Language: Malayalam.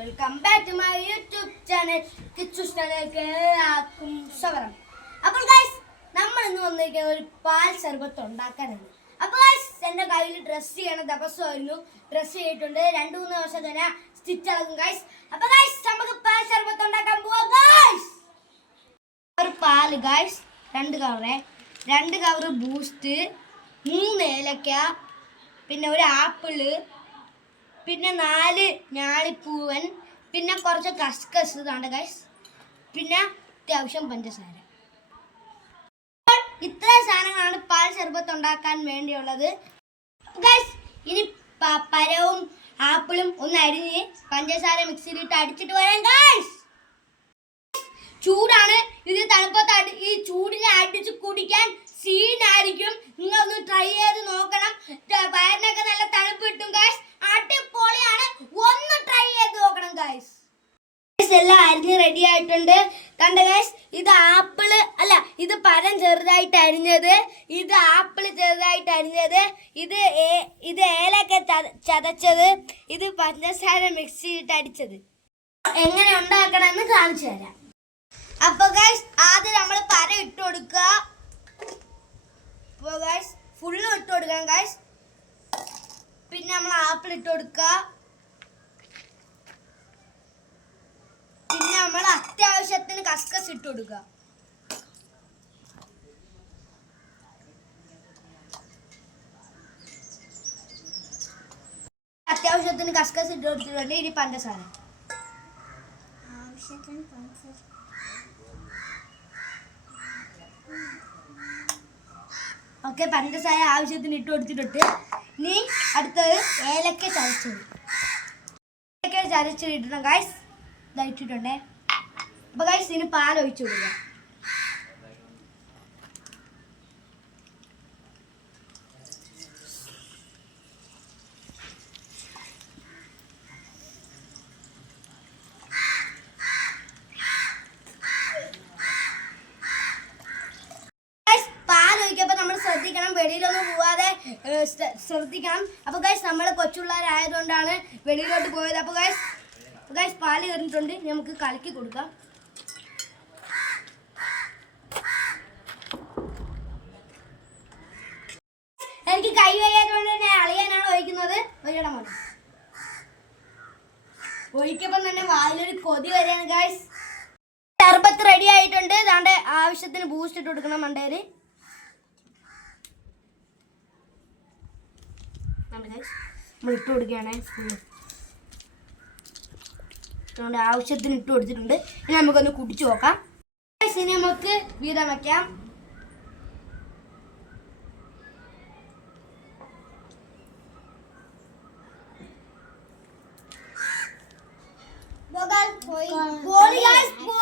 Welcome back to my YouTube channel Kichu ചാനലിലേക്ക് എല്ലാവർക്കും സ്വാഗതം. അപ്പോൾ ഗൈസ് നമ്മൾ ഇന്ന് വന്നിരിക്കുന്നത് ഒരു പാൽ ശർബത്ത് ഉണ്ടാക്കാനാണ്. അപ്പോൾ ഗൈസ് എന്റെ കയ്യിൽ ഡ്രസ്സ് ചെയ്യണ ദിവസമായിരുന്നു ഡ്രസ്സ് ചെയ്തിട്ടുണ്ട്. രണ്ട് മൂന്ന് ദിവസം തന്നെ സ്റ്റിച്ച് അളക്കും ഗൈസ് അപ്പോൾ ഗൈസ് നമുക്ക് പാൽ ശർബത്ത് ഉണ്ടാക്കാൻ പോവാം ഗൈസ് ഒരു പാൽ ഗൈസ് രണ്ട് കവറേ രണ്ട് കവർ ബൂസ്റ്റ് മൂന്ന് ഏലക്ക. പിന്നെ ഒരു ആപ്പിൾ. പിന്നെ നാല് ഞാളിപ്പൂവൻ പിന്നെ കുറച്ച് കസ്കസ്. ഇതാണ് ഗൈസ് പിന്നെ അത്യാവശ്യം പഞ്ചസാര. ഇത്ര സാധനങ്ങളാണ് പാൽ ശർബത്ത് ഉണ്ടാക്കാൻ വേണ്ടിയുള്ളത്. ഗൈസ് ഇനി പരവും ആപ്പിളും ഒന്ന് അരിഞ്ഞ് പഞ്ചസാര മിക്സിയിലിട്ട് അടിച്ചിട്ട് വരാം ഗൈസ് ചൂടാണ്. ഇത് തണുപ്പത്ത് അടി ഈ ചൂടിനെ അടിച്ച് കുടിക്കാൻ സീനായിരിക്കും നിങ്ങൾ ഒന്ന് ട്രൈ ചെയ്ത് നോക്കണം. വയറിനൊക്കെ നല്ല തണുപ്പ് കിട്ടും ഗൈസ് അടിപൊളിയാണ് ഒന്ന് ട്രൈ ചെയ്ത് നോക്കണം ഗൈസ് എല്ലാം അരിഞ്ഞ് റെഡി ആയിട്ടുണ്ട്. കണ്ട ഗൈസ് ഇത് ആപ്പിൾ അല്ല ഇത് പഴം ചെറുതായിട്ട് അരിഞ്ഞത്. ഇത് ആപ്പിൾ ചെറുതായിട്ട് അരിഞ്ഞത്. ഇത് ഇത് ഏലക്ക ചത- ചതച്ചത്. ഇത് പഞ്ചസാര മിക്സിയിട്ട് അടിച്ചത്. എങ്ങനെ ഉണ്ടാക്കണമെന്ന് കാണിച്ചു തരാം. അപ്പൊ ഗൈസ് ആദ്യം നമ്മൾ പര ഇട്ട് കൊടുക്കുക. അപ്പോൾ ഗൈസ് ഫുള്ള് ഇട്ട് കൊടുക്കണം ഗൈസ് പിന്നെ നമ്മൾ ആപ്പിൾ ഇട്ട് കൊടുക്കുക. പിന്നെ നമ്മൾ കസ്കസ് ഇട്ട് കൊടുക്കുക അത്യാവശ്യത്തിന് കസ്കസ് ഇട്ട് കൊടുത്തിട്ടുണ്ട്. ഇനി പഞ്ചസാര. ആവശ്യത്തിന് പഞ്ചസാര. ആവശ്യത്തിന് ഇട്ട് കൊടുത്തിട്ടുണ്ട്. ഇനി അടുത്തത് ഏലക്ക ചതച്ചത്. ഏലക്ക ചതച്ചത് ഗായ്സ് ഗൈസ് ഇതാ ഇട്ടിട്ടുണ്ടേ. അപ്പൊ ഗൈസ് ഇതിന് പാൽ ഒഴിച്ചു നമ്മൾ ശ്രദ്ധിക്കണം വെളിയിലൊന്നും പോവാതെ ശ്രദ്ധിക്കണം. അപ്പൊ ഗൈസ് നമ്മൾ കൊച്ചുള്ളവരായതുകൊണ്ടാണ് വെളിയിലോട്ട് പോയത്. അപ്പൊ ഗൈസ് ഗൈസ് പാൽ കയറിയിട്ടുണ്ട്. നമുക്ക് കലക്കി കൊടുക്കാം. കൈ വയ്യാത്തതുകൊണ്ട് ഞാൻ അളിയാനാണ് ഒഴിക്കുന്നത്. ഒഴിയണം മതി ഒഴിക്കപ്പം തന്നെ വായിലൊരു കൊതി വരെയാണ് ഗൈസ് ഷർബത്ത് റെഡി ആയിട്ടുണ്ട്. ദാണ്ടെ ആവശ്യത്തിന് ബൂസ്റ്റ് ഇട്ട് കൊടുക്കണം മണ്ടേൽ. നമ്മൾ ഇട്ട് കൊടുക്കുകയാണ് അതുകൊണ്ട് ആവശ്യത്തിന് ഇട്ട് കൊടുത്തിട്ടുണ്ട്. ഇനി നമുക്കൊന്ന് കുടിച്ചു നോക്കാം. ഇനി നമുക്ക് വീതം വയ്ക്കാം girl going. Gold.